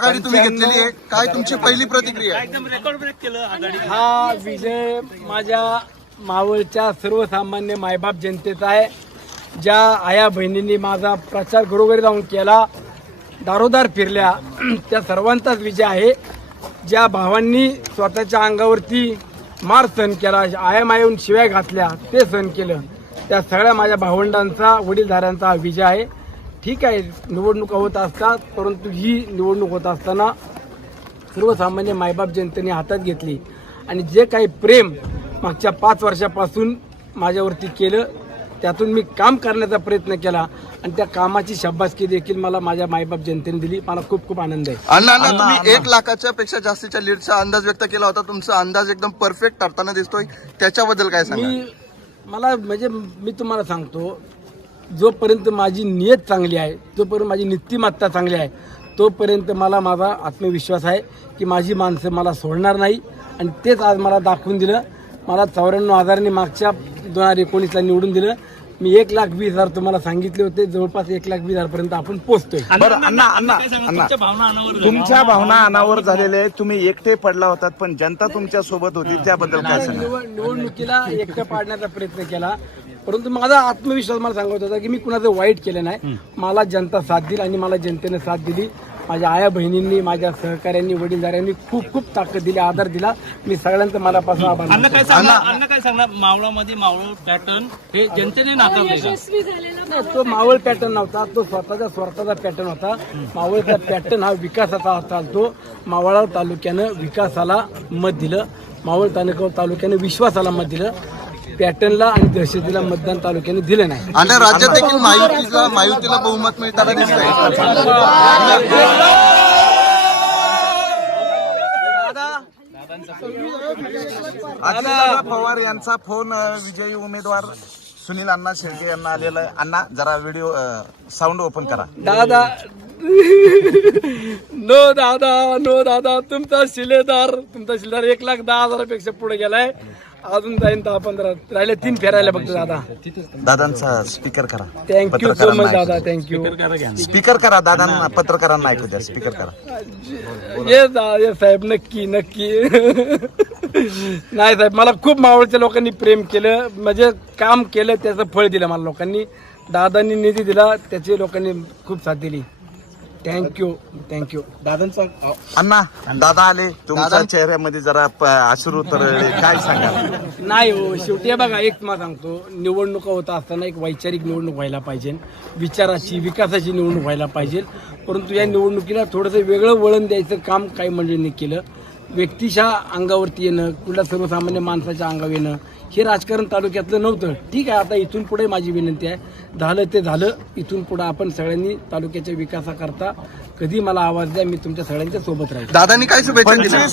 आघाडी तुम्ही घेतलेली आहे. काय तुमची पहिली प्रतिक्रिया? आहे एकदम रेकॉर्ड ब्रेक केलं आघाडी हा विजय माझ्या मावळच्या सर्वसामान्य मायबाप जनतेचा आहे. ज्या आया बहिणींनी माझा प्रचार घरोघरी जाऊन केला दारोदार फिरल्या त्या सर्वांचाच विजय आहे. ज्या भावांनी स्वतःच्या अंगावरती मार सहन केला आया मायेऊन शिव्या घातल्या ते सहन केलं त्या सगळ्या माझ्या भावंडांचा वडीलधाऱ्यांचा हा विजय आहे. ठीक आहे निवडणुका होत असतात परंतु ही निवडणूक होत असताना सर्वसामान्य मायबाप जनतेने हातात घेतली. आणि जे काही प्रेम मागच्या पाच वर्षापासून माझ्यावरती केलं त्यातून मी काम करण्याचा प्रयत्न केला आणि त्या कामाची शाबासकी देखील मला माझ्या मायबाप जनतेने दिली. मला खूप खूप आनंद आहे. अण्णा अण्णा तुम्ही एक लाखाच्या पेक्षा जास्तीच्या लीडचा अंदाज व्यक्त केला होता. तुमचा अंदाज एकदम परफेक्ट ठरताना दिसतोय. त्याच्याबद्दल काय सांगा मी मला म्हणजे मी तुम्हाला सांगतो जोपर्यंत माझी नियत चांगली आहे जोपर्यंत माझी नीतिमत्ता चांगली आहे तोपर्यंत मला माझा आत्मविश्वास आहे की माझी माणसं मला सोडणार नाही. आणि तेच आज मला दाखवून दिलं. मला चौऱ्याण्णव हजारांनी मागच्या दोन हजार एकोणीसला निवडून दिलं. मी एक लाख वीस हजार तुम्हाला सांगितले होते. जवळपास एक लाख वीस हजारपर्यंत आपण पोहोचतोय. बरं अण्णा अण्णा अण्णा तुमच्या भावना अनावर झालेल्या आहेत. तुम्ही एकटे पडला होतात पण जनता तुमच्यासोबत होती. त्याबद्दल काय सांगा निवड- निवडणुकीला एकटं पाडण्याचा प्रयत्न केला. परंतु माझा आत्मविश्वास मला सांगत होता की मी कुणाचं वाईट केलं नाही. मला जनता साथ दिली आणि मला जनतेने साथ दिली. माझ्या आया बहिणींनी माझ्या सहकाऱ्यांनी वडीलधाऱ्यांनी खूप खूप ताकद दिली आधार दिला. मी सगळ्यांचं मनापासून आभार. काय सांगणार? अण्णा काय सांगणार? मावळामध्ये मावळ पॅटर्न हे जनतेने नाकारले तो मावळ पॅटर्न नव्हता तो स्वतःचा स्वतःचा पॅटर्न होता. मावळचा पॅटर्न हा विकासाचा चालतो. मावळ तालुक्यानं विकासाला मत दिलं. मावळ तालुका तालुक्यानं विश्वासाला मत दिलं. पॅटर्नला आणि दहशतीला मतदान तालुक्याने दिलं नाही. आणि राज्यात देखील महायुतीला महायुतीला बहुमत मिळताना दिसतंय. पवार यांचा फोन विजयी उमेदवार सुनील अण्णा शेळके यांना आलेला अण्णा जरा व्हिडिओ साऊंड ओपन करा. दादा नो दादा नो दादा तुमचा शिलेदार तुमचा शिलेदार एक लाख दहा हजारापेक्षा पुढे गेलाय. अजून जाईन दहा पंधरा राहिले तीन फेरायला बघतो दादा. दादांचा स्पीकर करा. थँक्यू सो मच दादा थँक्यू स्पीकर करा दादांना पत्रकारांना ऐकू द्या. स्पीकर करा. ये दा- ये साहेब नक्की नक्की. नाही साहेब मला खूप मावळच्या लोकांनी प्रेम केलं. म्हणजे काम केलं त्याचं फळ दिलं मला लोकांनी. दादांनी निधी दिला त्याची लोकांनी खूप साथ दिली. थँक्यू थँक्यू दादांचा अण्णा दादा आले. तुमच्या चेहऱ्यामध्ये जरा प- अश्रू तरळले. काय सांगा नाही हो शेवटी हे बघा एक तुम्हाला सांगतो. निवडणुका होता असताना एक वैचारिक निवडणूक व्हायला पाहिजे. विचाराची विकासाची निवडणूक व्हायला पाहिजे. परंतु या निवडणुकीला थोडंसं वेगळं वळण द्यायचं काम काही मंडळींनी केलं. व्यक्तीच्या अंगावरती येणं कुठल्या सर्वसामान्य माणसाच्या अंगावर येणं हे राजकारण तालुक्यातलं नव्हतं. ठीक आहे आता इथून पुढे माझी विनंती आहे. झालं ते झालं. इथून पुढे आपण सगळ्यांनी तालुक्याच्या विकासाकरता कधी मला आवाज द्या मी तुमच्या सगळ्यांच्या सोबत राहील. दादांनी काय शुभेच्छा दिल्या?